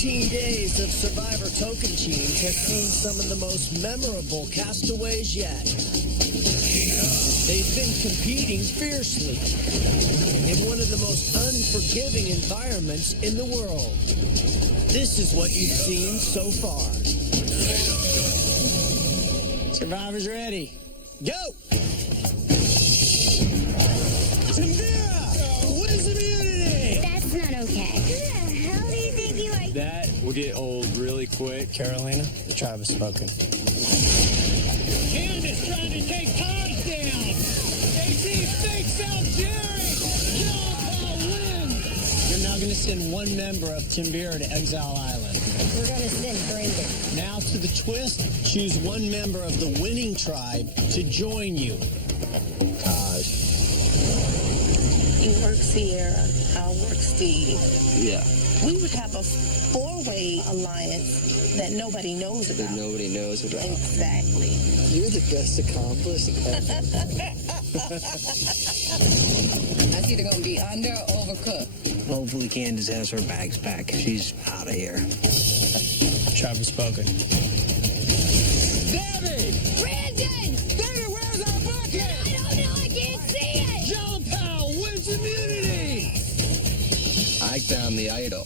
16 days of Survivor Token Teams has seen some of the most memorable castaways yet. They've been competing fiercely in one of the most unforgiving environments in the world. This is what you've seen so far. Survivor's ready. Go! Samira! Wins immunity! That's not okay. Who the hell do you think you are? That will get old really quick. Carolina, the tribe has spoken. Candace trying to take Todd down. AC fakes out Jerry. Yellow wins. You're now going to send one member of Timbira to Exile Island. We're going to send Brendan. Now to the twist, choose one member of the winning tribe to join you. You work Sierra, I'll work Steve. Yeah. We would have a four-way alliance that nobody knows about. That nobody knows about. Exactly. You're the best accomplice ever. That's either going to be under or overcooked. Hopefully Candace has her bags back. She's out of here. Tribe has spoken. Debbie! Brandon! David, where's our bucket? I don't know. I can't see it. Joe Powell wins immunity. I found the idol.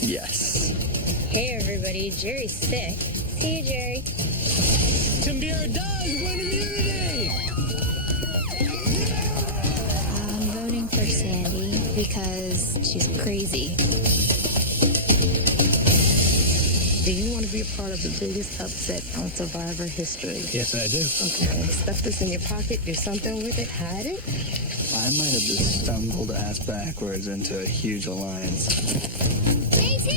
Yes. Hey, everybody. Jerry's sick. See you, Jerry. Timbira does win immunity. I'm voting for Sandy because she's crazy. Do you want to be a part of the biggest upset on Survivor history? Yes, I do. Okay, stuff this in your pocket, do something with it, hide it. I might have just stumbled ass backwards into a huge alliance. JT!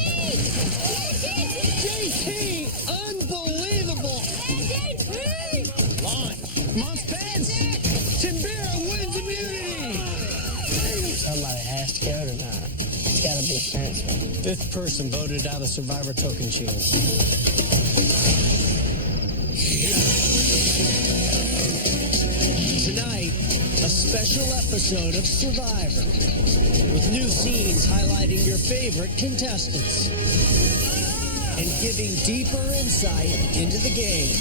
JT, unbelievable. JT! Launch pads. Timbira wins immunity. Somebody has to go tonight. It's got to be Spencer. Fifth person voted out of Survivor Token Team. Tonight, a special episode of Survivor with new scenes highlighting your favorite contestants and giving deeper insight into the game.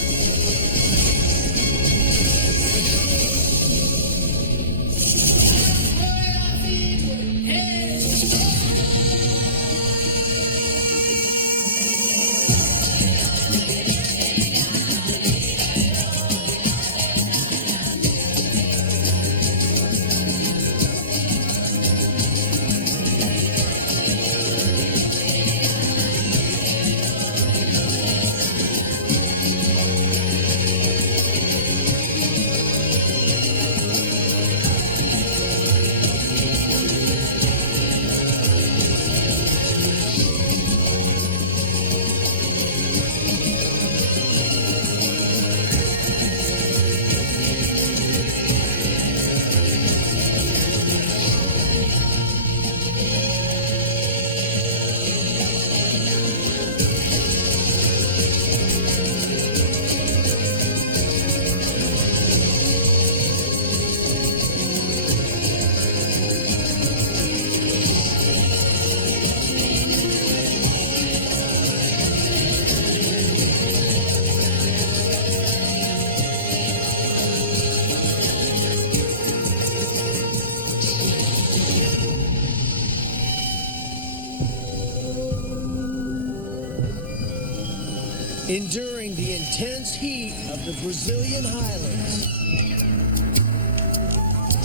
Enduring the intense heat of the Brazilian highlands,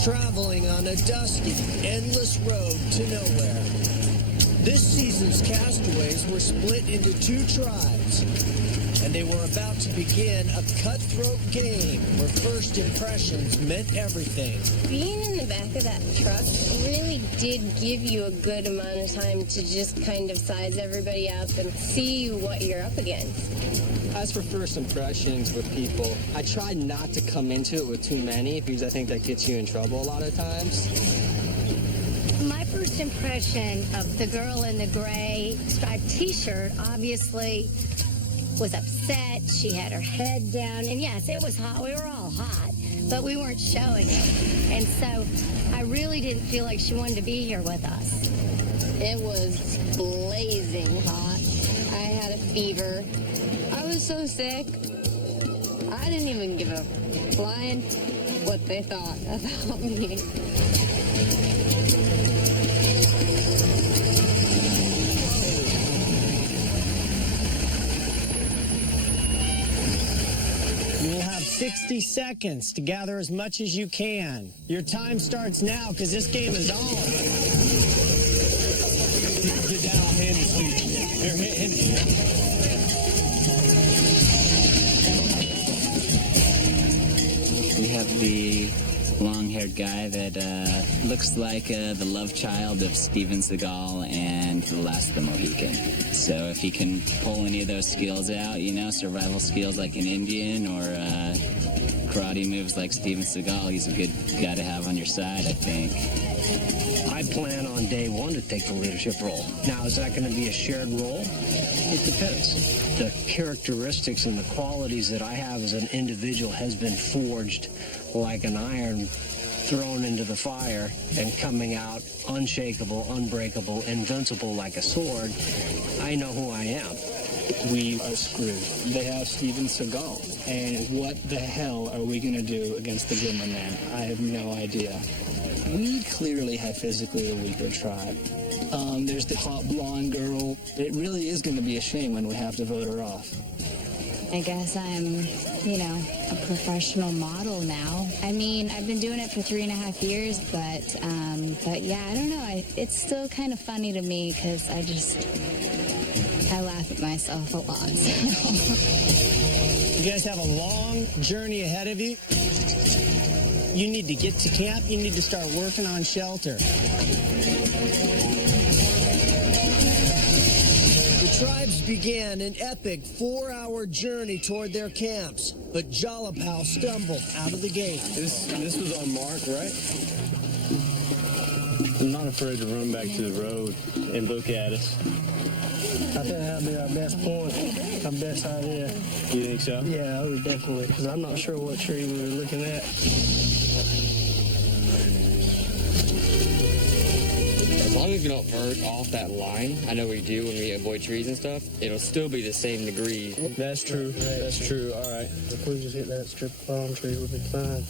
traveling on a dusty, endless road to nowhere. This season's castaways were split into two tribes, and they were about to begin a cutthroat game where first impressions meant everything. Being in the back of that truck really did give you a good amount of time to just kind of size everybody up and see what you're up against. As for first impressions with people, I try not to come into it with too many because I think that gets you in trouble a lot of times. My first impression of the girl in the gray striped t-shirt obviously was upset. She had her head down, and yes, it was hot. We were all hot, but we weren't showing it. And so I really didn't feel like she wanted to be here with us. It was blazing hot. I had a fever. I was so sick. I didn't even give a flying what they thought about me. You will have 60 seconds to gather as much as you can. Your time starts now because this game is on. Get down, I'll hand it to you. Here, hand it. We have the long-haired guy that looks like the love child of Steven Seagal and The Last of the Mohican. So if he can pull any of those skills out, you know, survival skills like an Indian or karate moves like Steven Seagal, he's a good guy to have on your side, I think. I plan on day one to take the leadership role. Now, is that going to be a shared role? It depends. The characteristics and the qualities that I have as an individual has been forged like an iron thrown into the fire and coming out unshakable, unbreakable, invincible like a sword. I know who I am. We are screwed. They have Steven Seagal. And what the hell are we going to do against the Glimmer Man? I have no idea. We clearly have physically a weaker tribe. There's the hot blonde girl. It really is going to be a shame when we have to vote her off. I guess I'm, you know, a professional model now. I mean, I've been doing it for 3.5 years, but yeah, I don't know. It's still kind of funny to me because I laugh at myself a lot. You guys have a long journey ahead of you. You need to get to camp. You need to start working on shelter. The tribes began an epic 4-hour journey toward their camps, but Jalapal stumbled out of the gate. This was our mark, right? I'm not afraid to run back to the road and look at us. I think that'll be our best point, our best idea. You think so? Yeah, I would definitely, because I'm not sure what tree we were looking at. As long as we don't vert off that line, I know we do when we avoid trees and stuff, it'll still be the same degrees. That's true. That's true. All right. If we just hit that strip of palm tree, we'll be fine.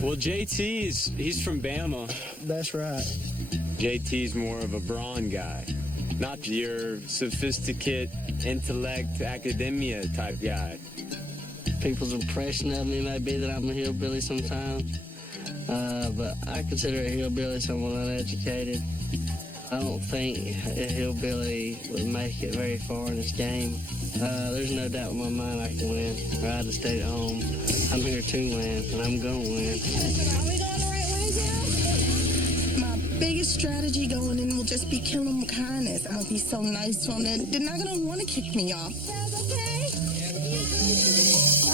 Well, he's from Bama. That's right. JT's more of a brawn guy, not your sophisticated intellect academia type guy. People's impression of me might be that I'm a hillbilly sometimes, but I consider a hillbilly someone uneducated. I don't think a hillbilly would make it very far in this game. There's no doubt in my mind I can win. Or I'd have stayed at home. I'm here to win, and I'm going to win. Are we going the right way, Joe? My biggest strategy going in will just be killing them with kindness. I'll be so nice to them that they're not going to want to kick me off.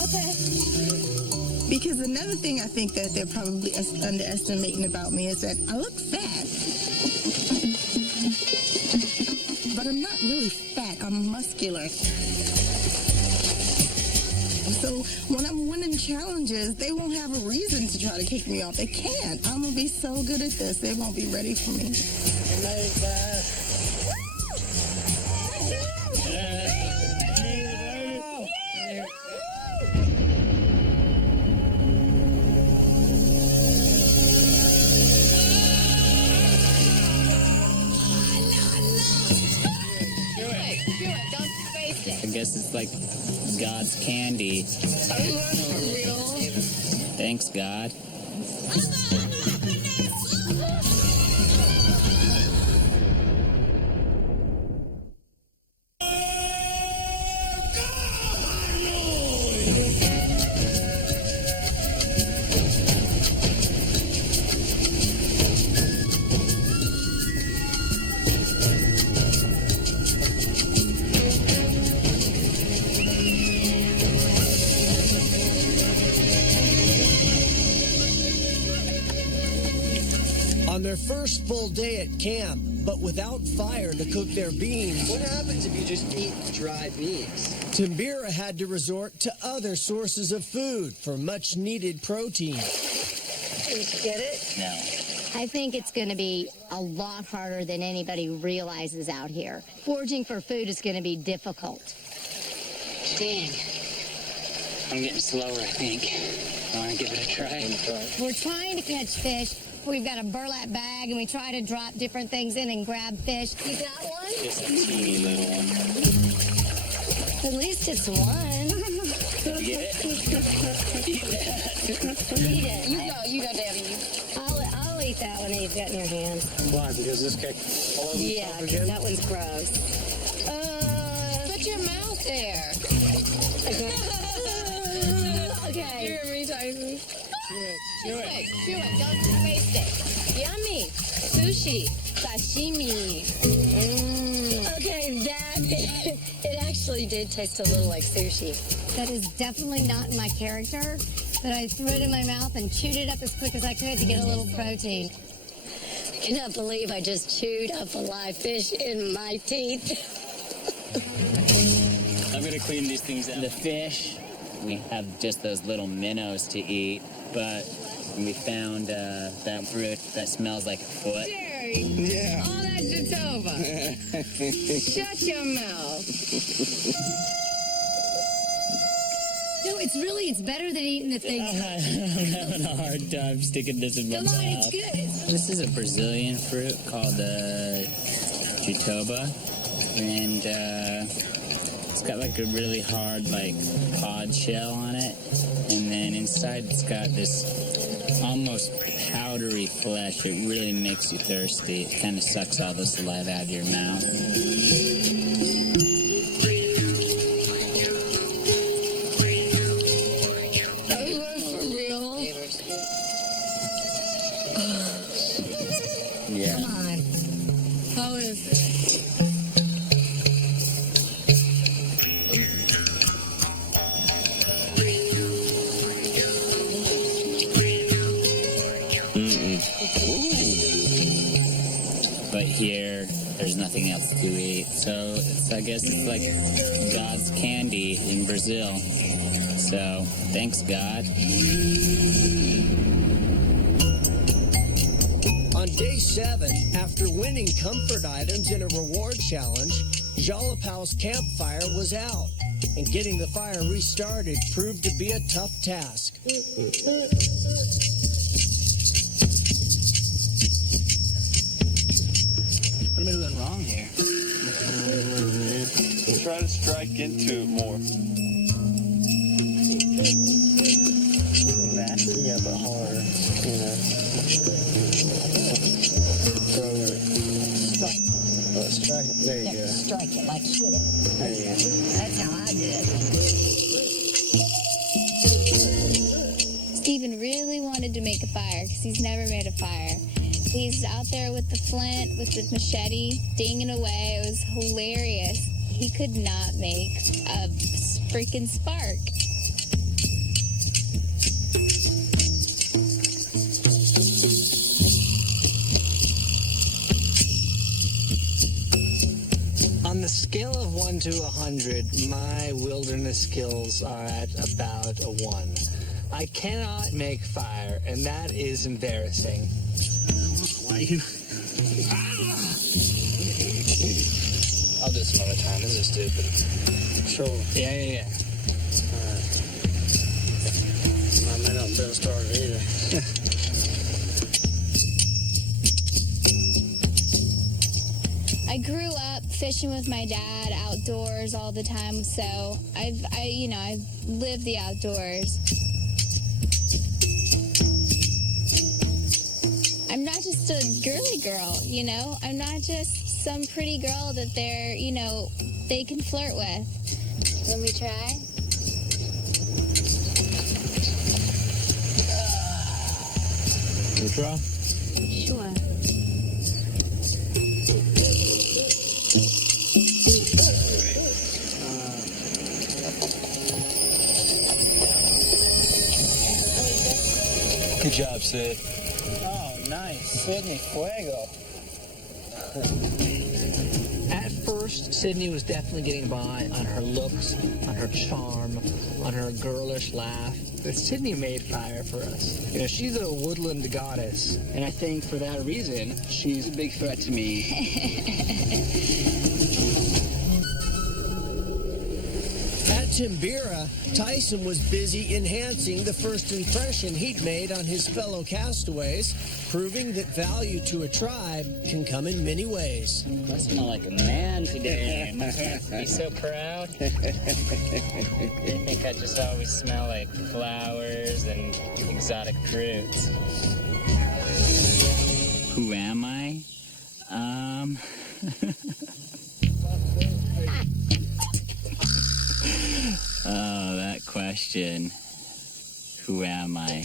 Okay. Because another thing I think that they're probably underestimating about me is that I look fat. But I'm not really fat, I'm muscular. So when I'm winning challenges, they won't have a reason to try to kick me off. They can't. I'm going to be so good at this, they won't be ready for me. I guess it's like God's candy. Thanks, God. On their first full day at camp, but without fire to cook their beans, What happens if you just eat dry beans? Tambira had to resort to other sources of food for much-needed protein. Did you get it? No. I think it's going to be a lot harder than anybody realizes out here. Foraging for food is going to be difficult. Dang. I'm getting slower, I think. I want to give it a try. We're trying to catch fish. We've got a burlap bag, and we try to drop different things in and grab fish. You got one? Just a teeny little one. At least it's one. Get it? Eat it. You go, Debbie. I'll eat that one that you've got in your hand. Why? Because this guy all over the top again? That one's gross. Put your mouth there. Okay. You hear me, Tyson? Chew it. Don't waste it. Yummy. Sushi. Sashimi. Okay, it actually did taste a little like sushi. That is definitely not in my character, but I threw it in my mouth and chewed it up as quick as I could to get a little protein. I cannot believe I just chewed up a live fish in my teeth. I'm going to clean these things out. The fish, we have just those little minnows to eat, but we found that fruit that smells like a foot. Jerry. Yeah. All that Jatova. Shut your mouth. No, it's better than eating the thing. I'm having a hard time sticking this in my mouth. Come on, it's good. This is a Brazilian fruit called Jatoba, and it's got like a really hard pod shell on it, and then inside it's got this almost powdery flesh. It really makes you thirsty. It kind of sucks all the saliva out of your mouth. Yeah. Come on. How is it? But here, there's nothing else to eat. So I guess it's like God's candy in Brazil. So thanks, God. On day 7, after winning comfort items in a reward challenge, Jalapal's campfire was out, and getting the fire restarted proved to be a tough task. What am I doing wrong here? Try to strike into it more. Yeah, but harder, you know. Throw it. Strike it. There you go. Strike it, like hit it. There you go. That's how I did it. Stephen really wanted to make a fire because he's never made a fire. He's out there with the flint, with the machete, dinging away. It was hilarious. He could not make a freaking spark. On the scale of 1 to 100, my wilderness skills are at about a 1. I cannot make fire, and that is embarrassing. I'll do it some other time. This is stupid. Sure. Yeah. I may not be able to start it either. I grew up fishing with my dad outdoors all the time, so I've lived the outdoors. I'm not just a girly girl, you know? I'm not just some pretty girl that they can flirt with. Let me try. You try? Sure. Good job, Sid. Oh, nice. Sydney Fuego. At first, Sydney was definitely getting by on her looks, on her charm, on her girlish laugh. But Sydney made fire for us. You know, she's a woodland goddess, and I think for that reason, she's a big threat to me. At Timbira, Tyson was busy enhancing the first impression he'd made on his fellow castaways, proving that value to a tribe can come in many ways. I smell like a man today. He's so proud. I think I just always smell like flowers and exotic fruits. Who am I? Oh, that question. Who am I?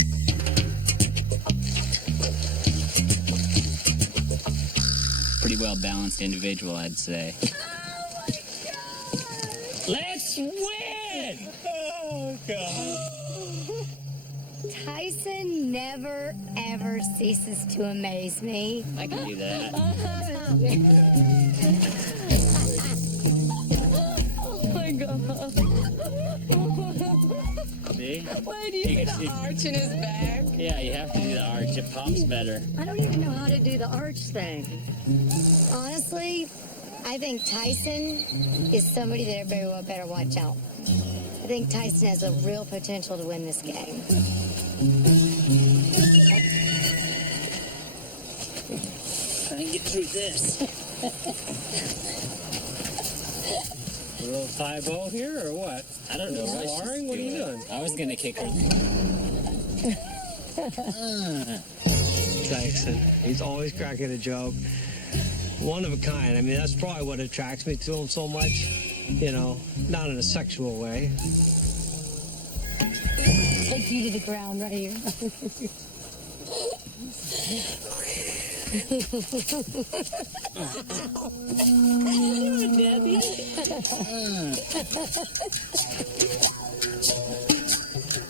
Pretty well balanced individual, I'd say. Let's win! Oh, God. Tyson never, ever ceases to amaze me. I can do that. Oh my God. See? Why do you put the arch in his back? Yeah, you have to do the arch. It pops better. I don't even know how to do the arch thing. Honestly, I think Tyson is somebody that everybody better watch out. I think Tyson has a real potential to win this game. Trying to get through this. A little tie ball here or what? I don't know. Sparring? What are you doing? I was gonna kick her. Tyson. He's always cracking a joke. One of a kind. I mean, that's probably what attracts me to him so much. You know, not in a sexual way. Take you to the ground right here. Debbie?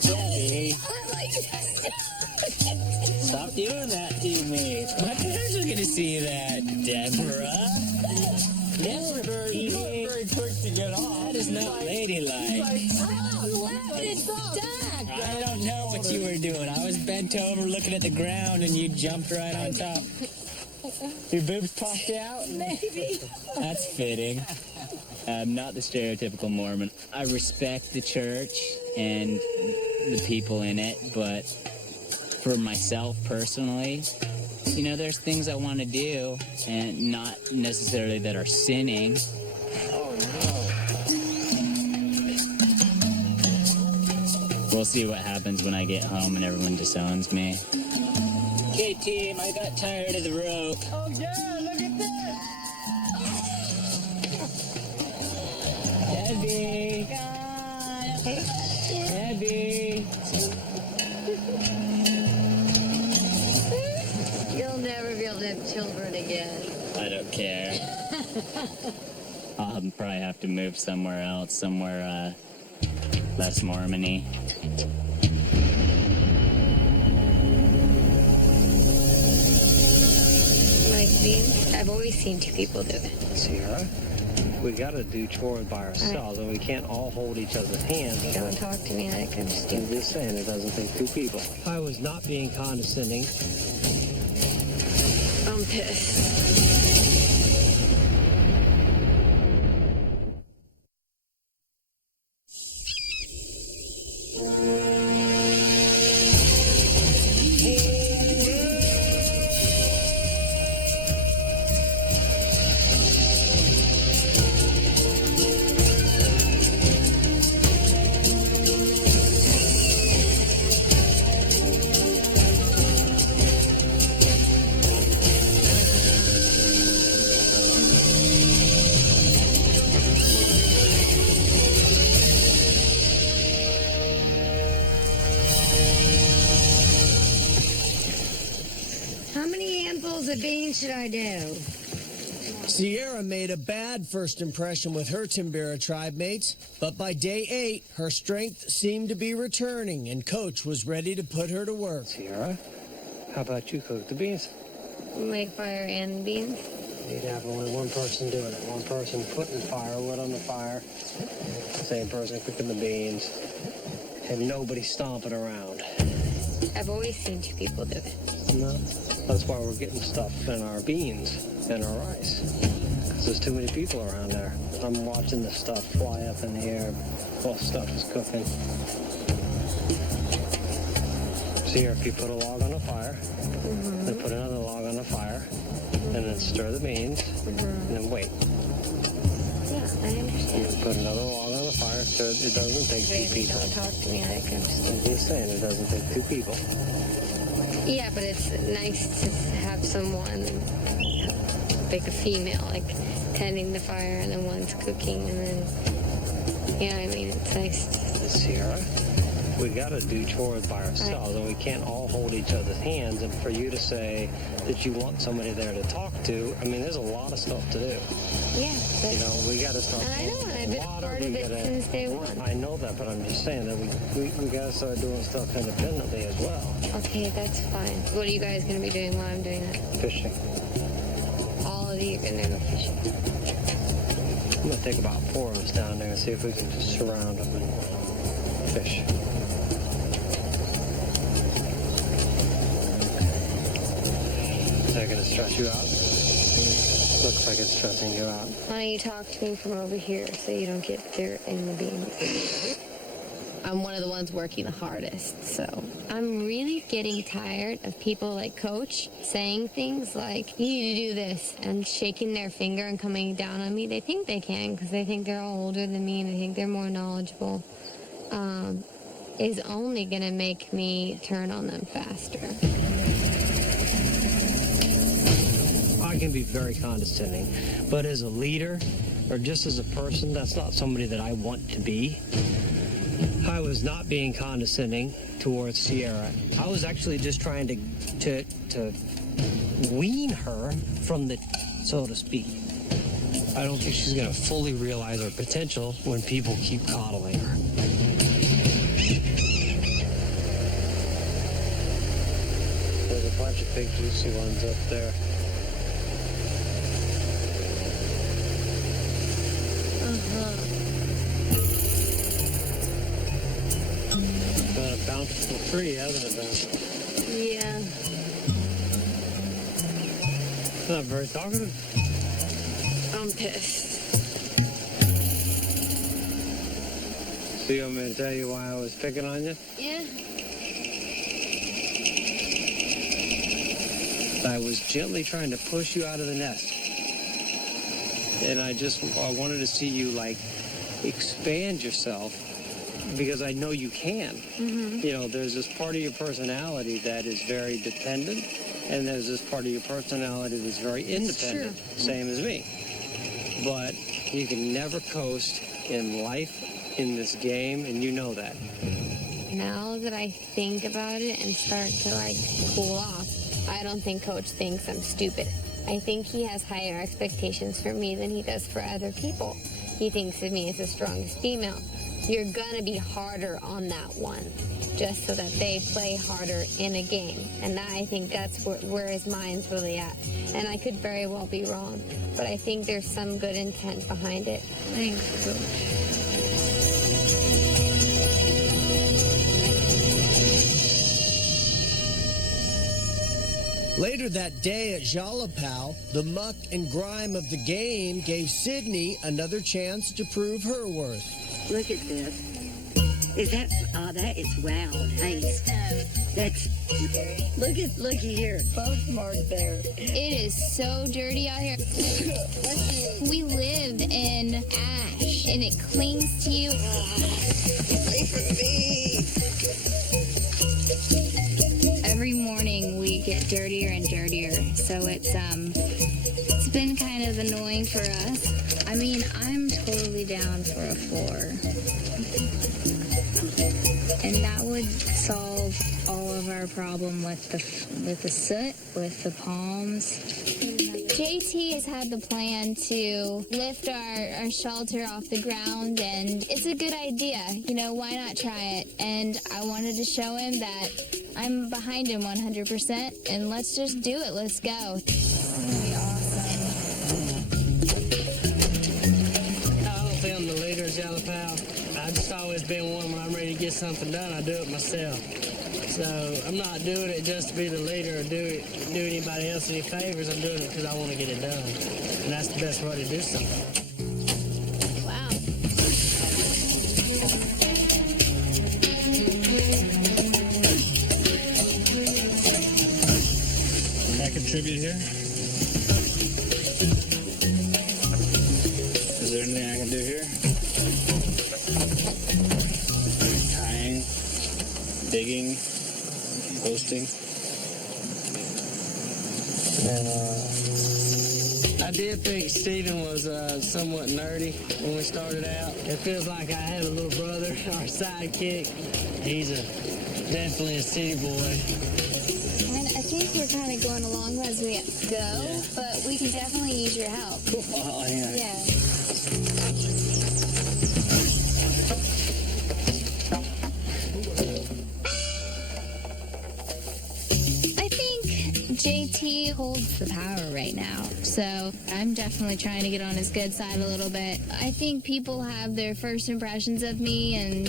Debbie. Stop doing that to me. My parents are gonna see that, Deborah. Deborah, you were very quick to get off. That is not ladylike. I don't know what you were doing. I was bent over looking at the ground and you jumped right on top. Your boobs popped out? Maybe. That's fitting. I'm not the stereotypical Mormon. I respect the church and the people in it, but for myself personally, you know, there's things I want to do, and not necessarily that are sinning. Oh, no. We'll see what happens when I get home and everyone disowns me. Okay, team, I got tired of the rope. Oh, yeah, look at this. Debbie. Debbie. You'll never be able to have children again. I don't care. I'll probably have to move somewhere else, somewhere less Mormon-y. Like being, I've always seen two people do it. Sierra, we got to do chores by ourselves, and we can't all hold each other's hands. Don't talk to me like I'm I'm stupid. just saying, it doesn't take two people. I was not being condescending. I'm pissed. How many handfuls of beans should I do? Sierra made a bad first impression with her Timbira tribe mates, but by day 8, her strength seemed to be returning, and Coach was ready to put her to work. Sierra, how about you cook the beans? Make fire and beans. You'd have only one person doing it. One person putting firewood on the fire, same person cooking the beans, and nobody stomping around. I've always seen two people do it. No, that's why we're getting stuff in our beans and our rice. Because there's too many people around there. I'm watching the stuff fly up in the air while stuff is cooking. So here, if you put a log on the fire, then put another log on the fire, and then stir the beans, and then wait. Yeah, I understand. And put another log on the fire, so it doesn't take two people. Don't talk to me like I'm stupid. I'm just saying, it doesn't take two people. Yeah, but it's nice to have someone, like a female, like tending the fire, and then one's cooking, and then, yeah, I mean, it's nice to... Sierra, we got to do chores by ourselves, and we can't all hold each other's hands. And for you to say that you want somebody there to talk to, I mean, there's a lot of stuff to do. Yeah, but... You know, we got to start... And I know, and I've been part of it since day one. I know that, but I'm just saying that we got to start doing stuff independently as well. Okay, that's fine. What are you guys going to be doing while I'm doing that? Fishing. All of you are going to go fishing? I'm going to take about 4 of us down there and see if we can just surround them and fish. Is that going to stress you out? Looks like it's stressing you out. Why don't you talk to me from over here so you don't get dirt in the beans? I'm one of the ones working the hardest, so. I'm really getting tired of people like Coach saying things like, you need to do this, and shaking their finger and coming down on me. They think they can because they think they're all older than me and they think they're more knowledgeable. Is only going to make me turn on them faster. I can be very condescending, but as a leader or just as a person, that's not somebody that I want to be. I was not being condescending towards Sierra. I was actually just trying to wean her from the, so to speak. I don't think she's going to fully realize her potential when people keep coddling her. There's a bunch of big juicy ones up there. Been a bountiful tree, hasn't it, Ben? Yeah. Not very talkative. I'm pissed. So you want me to tell you why I was picking on you? Yeah. I was gently trying to push you out of the nest. And I wanted to see you, like, expand yourself because I know you can. Mm-hmm. You know, there's this part of your personality that is very dependent, and there's this part of your personality that's very independent, same as me. But you can never coast in life, in this game, and you know that. Now that I think about it and start to, like, cool off, I don't think Coach thinks I'm stupid. I think he has higher expectations for me than he does for other people. He thinks of me as the strongest female. You're gonna be harder on that one, just so that they play harder in a game. And I think that's where his mind's really at. And I could very well be wrong, but I think there's some good intent behind it. Thanks, Coach. Later that day at Jalapao, the muck and grime of the game gave Sydney another chance to prove her worth. Look at this. Is that, that is wow, nice. That's, looky here. Both marked there. It is so dirty out here. We live in ash, and it clings to you. Wait for me. Every morning we get dirtier and dirtier, so it's been kind of annoying for us. I mean, I'm totally down for a floor. And that would solve all of our problem with the soot, with the palms. JT has had the plan to lift our shelter off the ground, and it's a good idea. You know, why not try it? And I wanted to show him that I'm behind him 100%, and let's just do it. Let's go. It's gonna be awesome. been one when I'm ready to get something done, I do it myself. So I'm not doing it just to be the leader or do anybody else any favors. I'm doing it because I want to get it done. And that's the best way to do something. Wow. Can I contribute here? Is there anything I can do here? Tying, digging, posting. And I did think Steven was somewhat nerdy when we started out. It feels like I have a little brother, our sidekick. He's definitely a city boy. And I think we're kind of going along as we go, but we can definitely use your help. Cool. Oh, yeah. Yeah. JT holds the power right now, so I'm definitely trying to get on his good side a little bit. I think people have their first impressions of me, and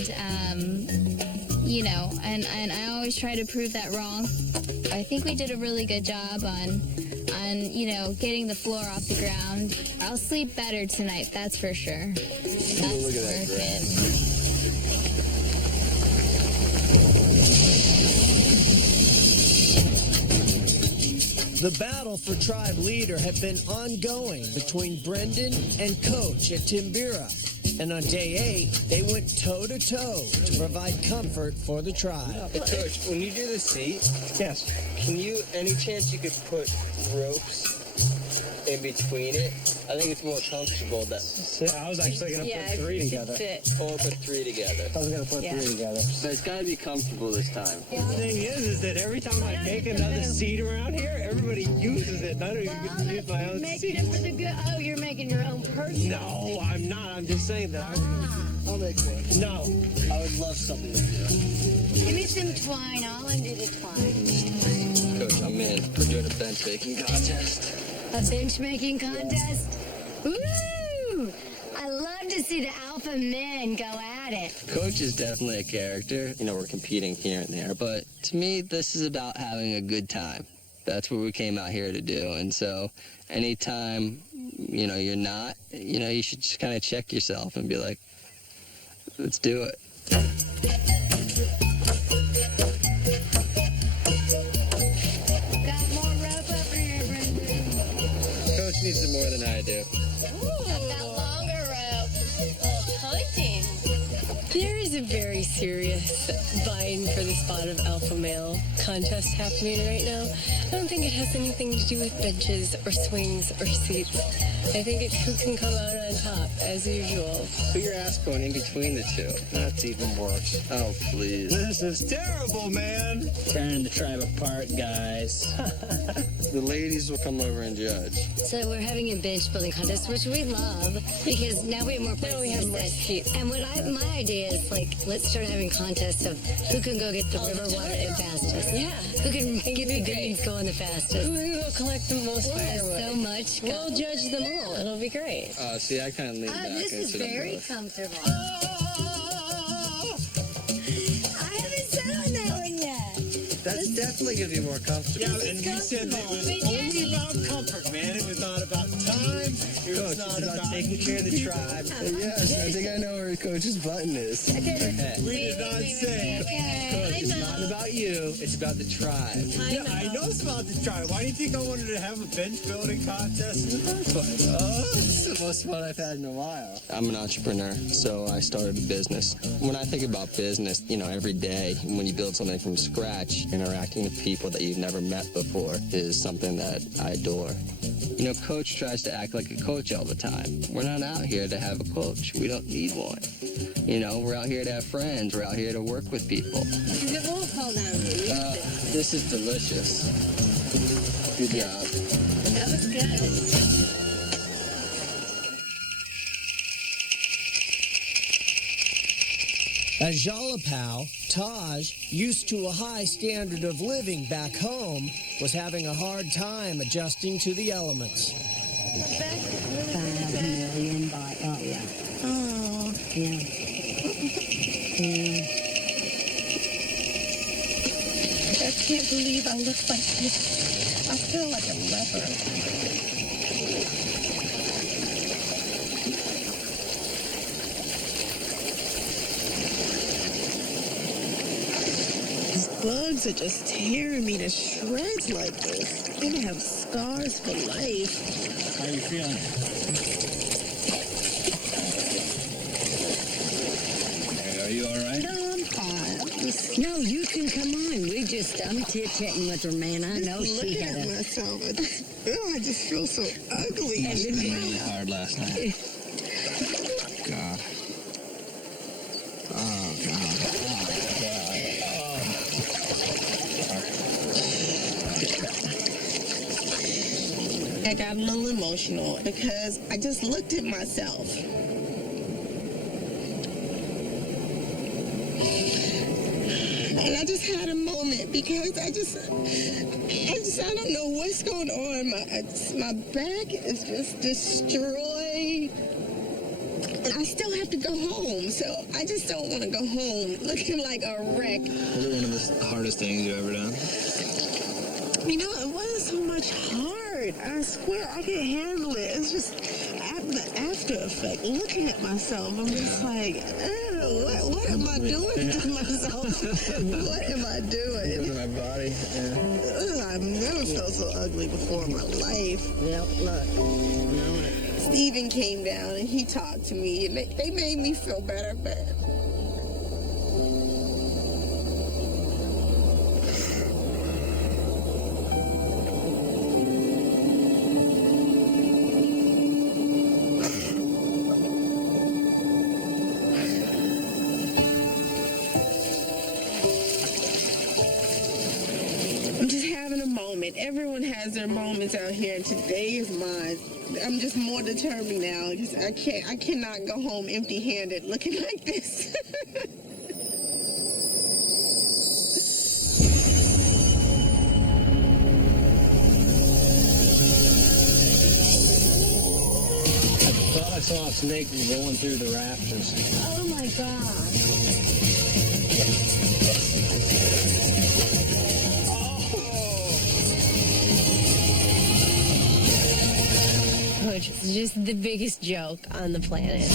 you know, and I always try to prove that wrong. I think we did a really good job on you know, getting the floor off the ground. I'll sleep better tonight, that's for sure. That's look at that grass. The battle for tribe leader had been ongoing between Brendan and Coach at Timbira. And on day 8, they went toe-to-toe to provide comfort for the tribe. Hey, Coach, when you do the seat, Yes. can you, any chance you could put ropes in between it? I think it's more comfortable that. I was actually going to put 3 together. Or put 3 together. I was going to put 3 together. But it's got to be comfortable this time. The thing is that every time I make another seat around here, everybody uses it. And I don't even get to use my own seat. Making it for the good. Oh, you're making your own personal. No, I'm not. I'm just saying that. I'll make one. No. I would love something like that. Give me some twine. I'll undo the twine. Coach, I'm in. We're doing a bench making contest. A bench making contest? Woo! I love to see the alpha men go at it. Coach is definitely a character. You know, we're competing here and there, but to me, this is about having a good time. That's what we came out here to do. And so anytime, you know, you're not, you know, you should just kind of check yourself and be like, let's do it. Got more rope over here, Brendan. Coach needs it more than I do. I've got longer rope. Hunting. There is a very serious vying for the spot of alpha male contest happening right now. I don't think it has anything to do with benches or swings or seats. I think it's who can come out on top, as usual. Put your ass bone in between the two. That's even worse. Oh, please. This is terrible, man. Tearing the tribe apart, guys. The ladies will come over and judge. So we're having a bench building contest, which we love because now we have more places. Now we have more seats. And my idea is like, let's start having contests of who can go get the river water the fastest. Yeah. Who can get the beans going the fastest. Who can go collect the most firewood? So much. We'll judge them all. It'll be great. See, I kind of lean back This and is sit on very both. comfortable. I haven't sat on that one yet. That's definitely going to be more comfortable. Yeah, and we said it was only about comfort, man. It was not about time. It was not about taking care of the tribe. Yes, I think I know where Coach's button is. We did not say. Coach, it's not about you. It's about the tribe. Yeah, I know it's about the tribe. Why do you think I wanted to have a bench building contest in the first place? Oh, this is the most fun I've had in a while. I'm an entrepreneur, so I started a business. When I think about business, you know, every day when you build something from scratch, interacting with people that you've never met before is something that I adore. You know, Coach tries to act like a coach all the time. We're not out here to have a coach. We don't need one. You know, we're out here to have friends. We're out here to work with people. It won't fall down. This is delicious. Good job. That was good. At Jalapao, Taj, used to a high standard of living back home, was having a hard time adjusting to the elements. 5 million by, oh yeah. Oh. Yeah. believe I look like this. I feel like a leper. These bugs are just tearing me to shreds like this. I'm gonna have scars for life. How are you feeling? Are you all right? No, I'm fine. No, you can come on. I'm chit-chatting with her, man. I know Just she looking had at a... myself. I just feel so ugly. It was really hard last night. God. Oh, God. I got a little emotional because I just looked at myself. And I just had a moment because I don't know what's going on. My back is just destroyed. And I still have to go home, so I just don't want to go home looking like a wreck. Was it one of the hardest things you've ever done? You know, it wasn't so much hard. I swear I can handle it. It's just the after effect. Looking at myself, I'm just like, what am I doing to myself? What am I doing? To my body. Yeah. I've never felt so ugly before in my life. Yep, look. Steven came down and he talked to me, and they made me feel better, but I'm just having a moment. Everyone has their moments out here, and today is mine. I'm just more determined now because I cannot go home empty-handed looking like this. I thought I saw a snake going through the rafters. Oh my God. Which is just the biggest joke on the planet.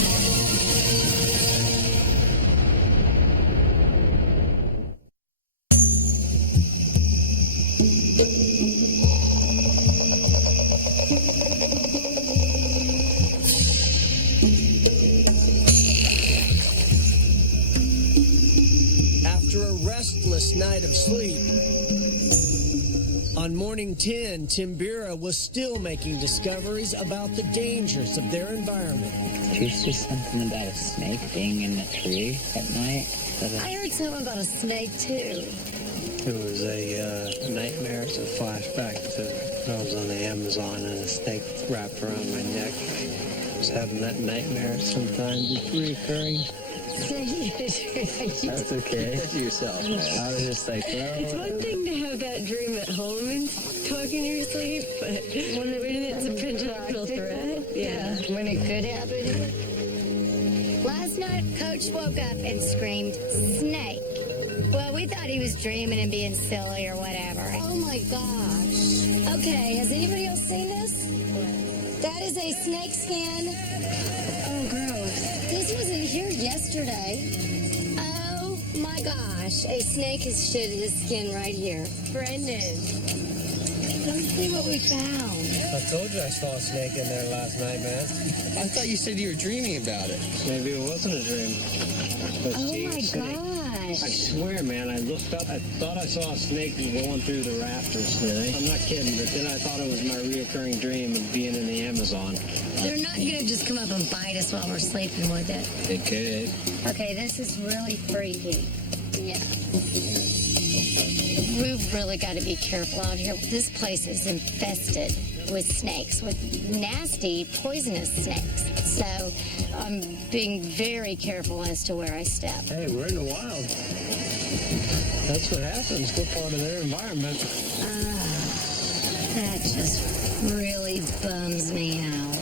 After a restless night of sleep, on morning 10, Timbira was still making discoveries about the dangers of their environment. Did you see something about a snake being in the tree at night? I heard something about a snake too. It was a nightmare. It's a flashback to when I was on the Amazon and a snake wrapped around my neck. I was having that nightmare sometimes. It's recurring. That's okay. That's yourself, man. I was just like, well... It's one thing to have that dream at home and talk in your sleep, but when it's a potential threat, yeah. When it could happen. Last night, Coach woke up and screamed, "Snake." Well, we thought he was dreaming and being silly or whatever. Oh my gosh. Okay, has anybody else seen this? That is a snake skin. Oh, gross. This wasn't here yesterday. Oh my gosh. A snake has shed his skin right here. Brendan, let's see what we found. I told you I saw a snake in there last night, man. I thought you said you were dreaming about it. Maybe it wasn't a dream. But Oh see, my gosh. I swear, man, I looked up. I thought I saw a snake going through the rafters. Really? I'm not kidding, but then I thought it was my reoccurring dream of being in the Amazon. They're not going to just come up and bite us while we're sleeping, would they? They could. Okay, this is really freaky. Yeah. We've really got to be careful out here. This place is infested with snakes, with nasty, poisonous snakes. So I'm being very careful as to where I step. Hey, we're in the wild. That's what happens. We're part of their environment. That just really bums me out.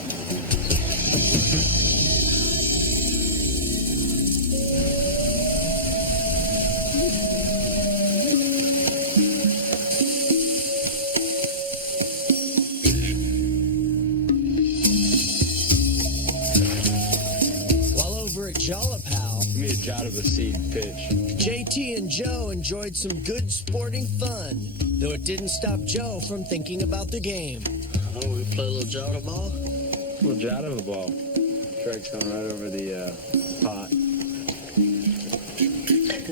Jalapao. Give me a jot of a seed pitch. JT and Joe enjoyed some good sporting fun, though it didn't stop Joe from thinking about the game. Oh, we play a little jota ball? A little jot of a ball. Craig's going right over the pot.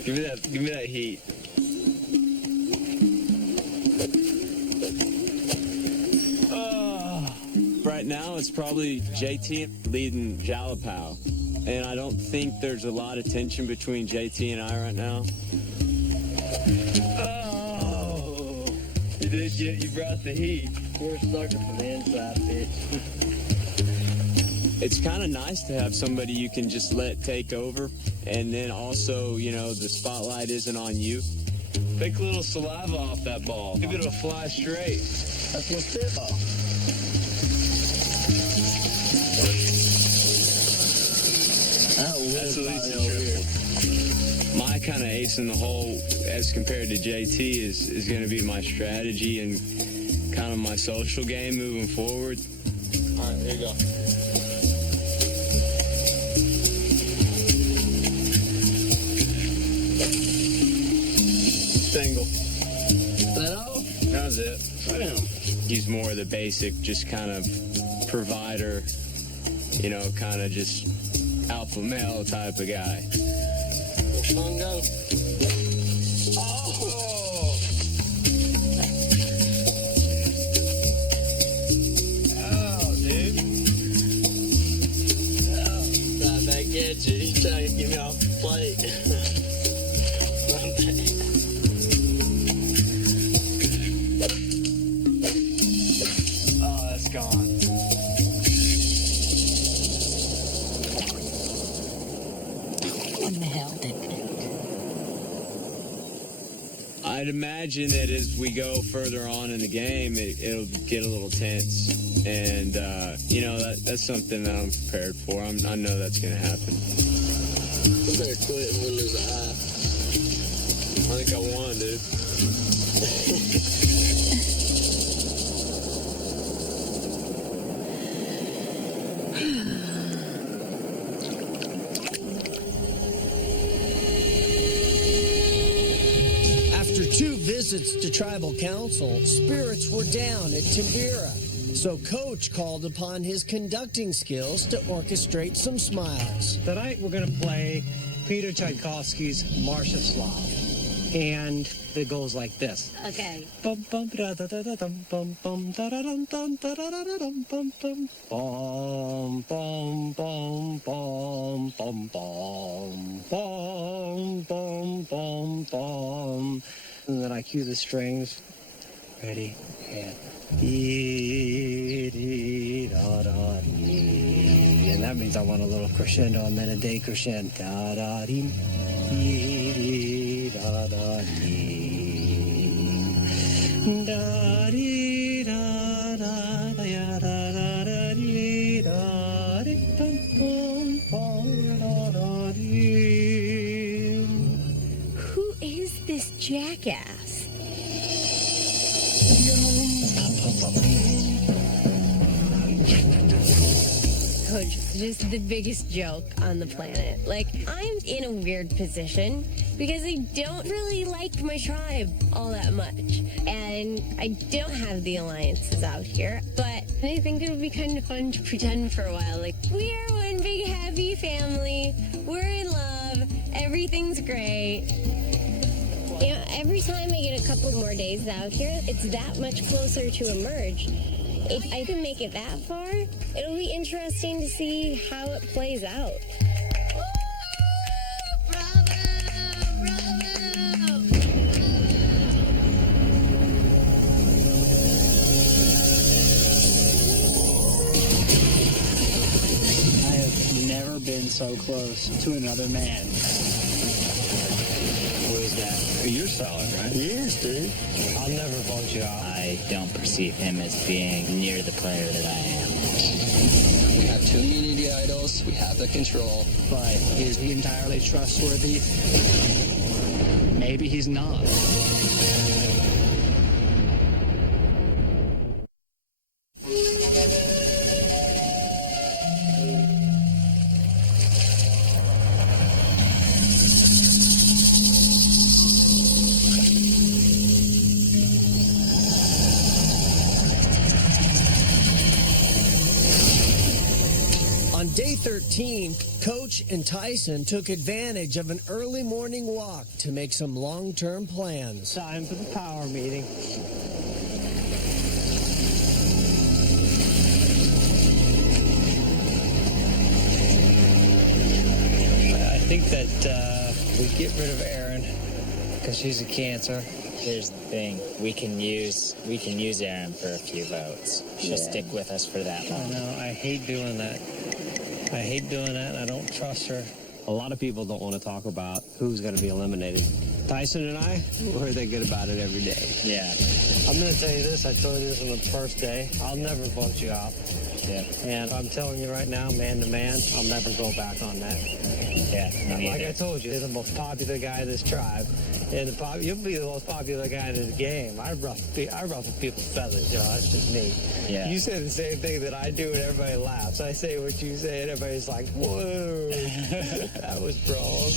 Give me that heat. Right now, it's probably JT leading Jalapao. And I don't think there's a lot of tension between JT and I right now. Oh! You brought the heat. We're sucker from the inside pitch. It's kind of nice to have somebody you can just let take over. And then also, you know, the spotlight isn't on you. Pick a little saliva off that ball. Maybe it'll fly straight. That's my spitball. That's at least a triple. My kind of ace in the hole as compared to JT is going to be my strategy and kind of my social game moving forward. All right, here you go. Single. That all? That was it. Damn. He's more of the basic, just kind of provider, you know, kind of just alpha male type of guy. Which one go? Oh! Oh, dude. Oh, right back at you. He's trying to get me off the plate. Oh, that's gone. What the hell did it? I'd imagine that as we go further on in the game, it'll get a little tense. And, you know, that's something that I'm prepared for. I know that's going to happen. You better quit and we'll lose an eye. I think I won, dude. After 2 visits to tribal council, spirits were down at Timbira. So Coach called upon his conducting skills to orchestrate some smiles. Tonight we're going to play Peter Tchaikovsky's March of Slav. And it goes like this. Okay. Bum bum da da da da dum bum bum da da dum dum da da da da dum bum bum bum bum bum bum bum bum bum bum bum. And then I cue the strings. Ready? And dee dee da da dee. And that means I want a little crescendo and then a decrescendo. Da da dee dee da da dee. Da dee da da da ya da da da dee da dee dum bum bum da da dee. Who is this jackass? Coach, just the biggest joke on the planet. Like, I'm in a weird position because I don't really like my tribe all that much. And I don't have the alliances out here. But I think it would be kind of fun to pretend for a while. Like, we are one big happy family. We're in love. Everything's great. You know, every time I get a couple more days out here, it's that much closer to a merge. If I can make it that far, it'll be interesting to see how it plays out. I have never been so close to another man. What is that? You're solid, right? Yes, dude. I'll never vote you out. I don't perceive him as being near the player that I am. We have 2 unity idols. We have the control. But is he entirely trustworthy? Maybe he's not. On day 13, Coach and Tyson took advantage of an early morning walk to make some long-term plans. Time for the power meeting. I think that we get rid of Erin because she's a cancer. Here's the thing: we can use Erin for a few votes. She'll stick with us for that long. I know. I hate doing that. And I don't trust her. A lot of people don't want to talk about who's going to be eliminated. Tyson and I, we're they good about it every day. Yeah. I'm going to tell you this. I told you this on the first day. I'll never vote you out. Yeah. And I'm telling you right now, man to man, I'll never go back on that. Yeah. Like I told you, you're the most popular guy in this tribe. And you'll be the most popular guy in this game. I ruffle people's feathers, that's just me. Yeah. You say the same thing that I do and everybody laughs. I say what you say and everybody's like, whoa, that was wrong.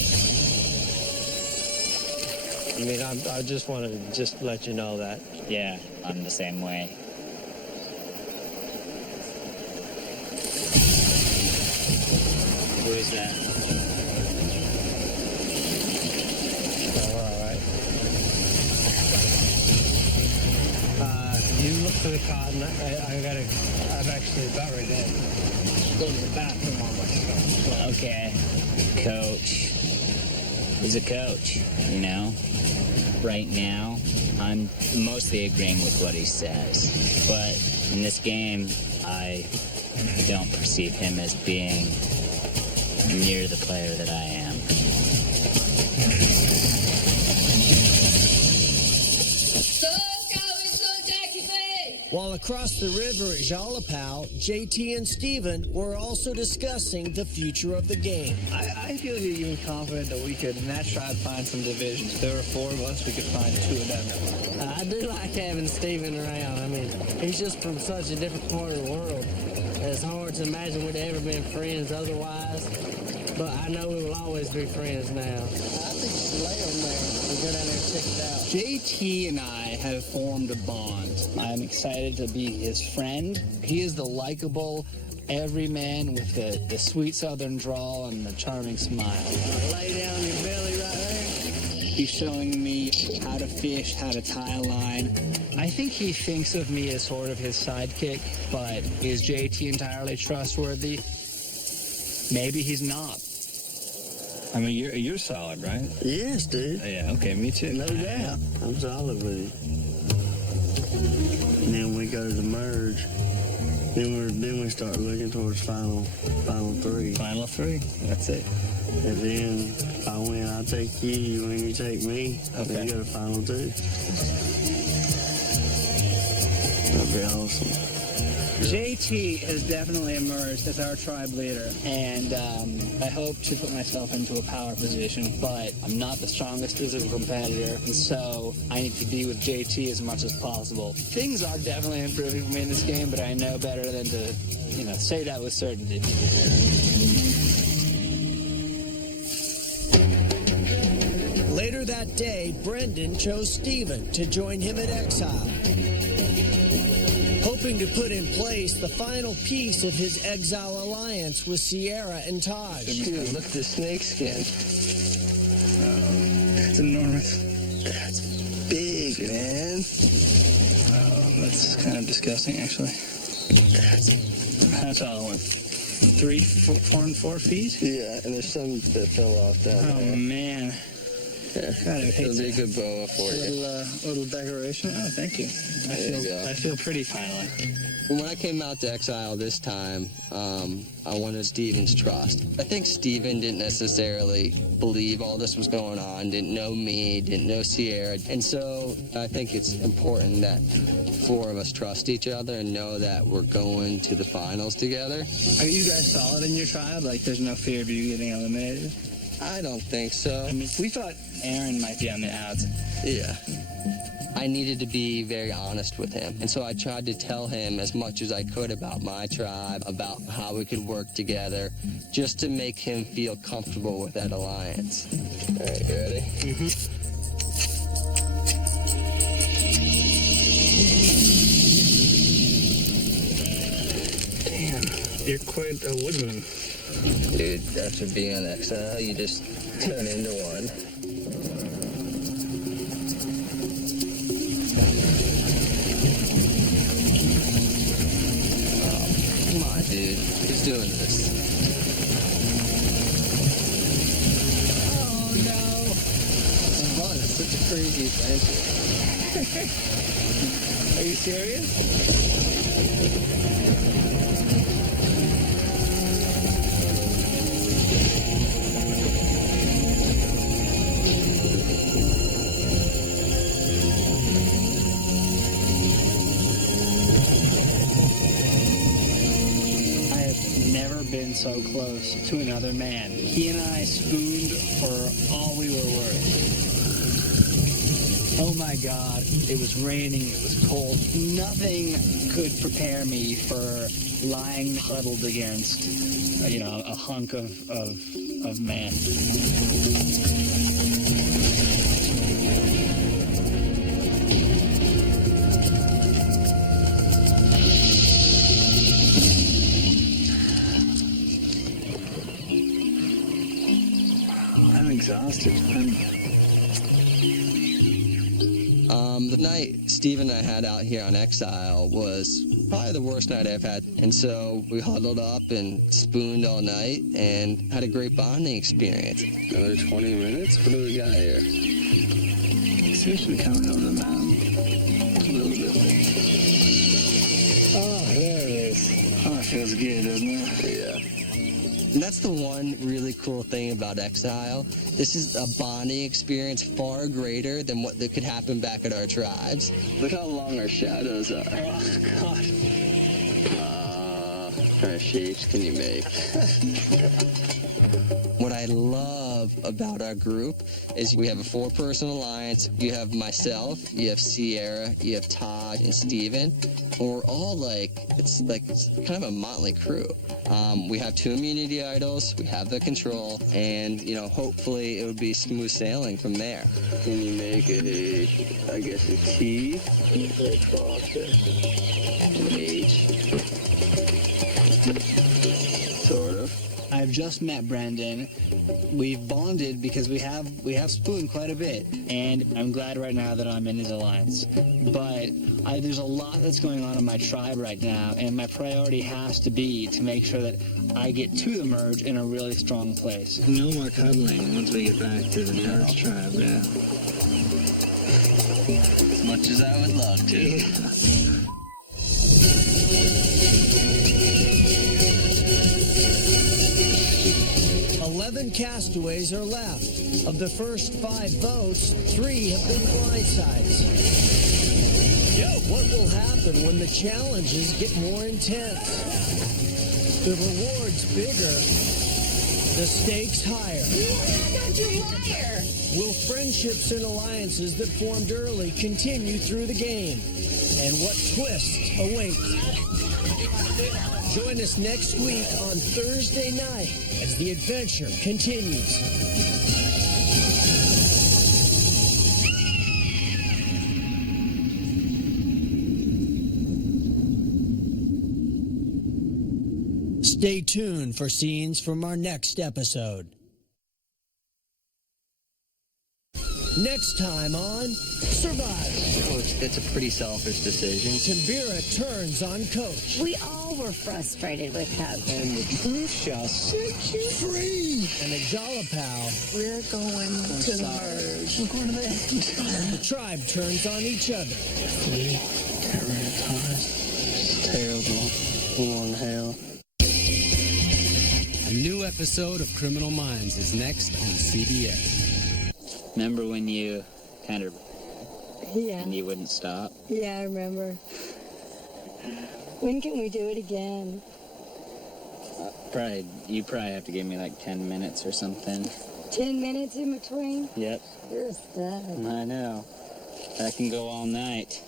I mean, I just wanted to just let you know that. Yeah, I'm the same way. Who is that? You look for the card, and I'm actually about ready to go to the bathroom all myself. Okay. Coach. He's a coach, Right now, I'm mostly agreeing with what he says. But in this game, I don't perceive him as being near the player that I am. While across the river at Jalapao, JT and Steven were also discussing the future of the game. I feel you were confident that we could, in that tribe, find some divisions. If there were 4 of us, we could find 2 of them. I do like having Steven around. I mean, he's just from such a different part of the world. It's hard to imagine we'd ever been friends otherwise. But I know we will always be friends now. I think you should lay him there. We'll go down there and check it out. JT and I have formed a bond. I'm excited to be his friend. He is the likable everyman with the sweet southern drawl and the charming smile. Lay down your belly right there. He's showing me how to fish, how to tie a line. I think he thinks of me as sort of his sidekick, but is JT entirely trustworthy? Maybe he's not. I mean, you're solid, right? Yes, dude. Yeah, okay, me too. No doubt. I'm solid with you. And then we go to the merge. Then we start looking towards final 3. Final 3, that's it. And then if I win, I take you. You win, you take me. Okay. Then we go to final 2. That'd be awesome. JT has definitely emerged as our tribe leader, and I hope to put myself into a power position, but I'm not the strongest physical competitor, and so I need to be with JT as much as possible. Things are definitely improving for me in this game, but I know better than to, say that with certainty. Later that day, Brendan chose Steven to join him at Exile, hoping to put in place the final piece of his Exile alliance with Sierra and Taj. Dude, look at the snake skin. It's enormous. That's big, man. That's kind of disgusting, actually. That's all I want. 3, 4 feet? Yeah, and there's some that fell off down there. Oh, man. Yeah, it'll be a good boa for you. Little decoration. Oh, thank you. I feel pretty finally. When I came out to Exile this time, I wanted Steven's trust. I think Steven didn't necessarily believe all this was going on, didn't know me, didn't know Sierra. And so I think it's important that 4 of us trust each other and know that we're going to the finals together. Are you guys solid in your tribe? Like, there's no fear of you getting eliminated? I don't think so. I mean, we thought Aaron might be on the outs. Yeah. I needed to be very honest with him. And so I tried to tell him as much as I could about my tribe, about how we could work together, just to make him feel comfortable with that alliance. All right, you ready? Mm-hmm. You're quite a woodman. Dude, after being on Exile, you just turn into one. Oh, come on, dude. Who's doing this? Oh, no. It's fun. It's such a crazy adventure. Are you serious? Been so close to another man. He and I spooned for all we were worth. Oh my God, it was raining, it was cold. Nothing could prepare me for lying huddled against, a hunk of man. Exhausted. The night Steve and I had out here on Exile was probably the worst night I've had. And so we huddled up and spooned all night and had a great bonding experience. Another 20 minutes? What do we got here? Seems to be coming over the mountain. A little bit. Oh, there it is. Oh, it feels good, doesn't it? Yeah. And that's the one really cool thing about Exile. This is a bonding experience far greater than what that could happen back at our tribes. Look how long our shadows are. Oh, God. What kind of shapes can you make? What I love about our group is we have a 4-person alliance. You have myself, you have Sierra, you have Todd and Steven. And we're all it's kind of a motley crew. We have 2 immunity idols, we have the control, and, hopefully it would be smooth sailing from there. Can you make a T? An H? Sort of. I've just met Brendan. We've bonded because we have spooned quite a bit, and I'm glad right now that I'm in his alliance. But there's a lot that's going on in my tribe right now, and my priority has to be to make sure that I get to the merge in a really strong place. No more cuddling once we get back to the merge tribe, yeah. As much as I would love to. Yeah. 11 castaways are left. Of the first 5 votes, 3 have been blindsides. What will happen when the challenges get more intense? The rewards bigger, the stakes higher. Don't you liar! Will friendships and alliances that formed early continue through the game? And what twists await? Join us next week on Thursday night as the adventure continues. Stay tuned for scenes from our next episode. Next time on Survivor. It's a pretty selfish decision. Tambira turns on Coach. We all were frustrated with Coach. And the truth shall set you free. And a Jalapao. We're going to the merge. We're going to the end. The tribe turns on each other. Get rid of time. It's terrible. We're in hell. A new episode of Criminal Minds is next on CBS. Remember when you kind of Yeah. and you wouldn't stop? Yeah, I remember. When can we do it again? You probably have to give me like 10 minutes or something. 10 minutes in between? Yep. You're a stud. I know. I can go all night.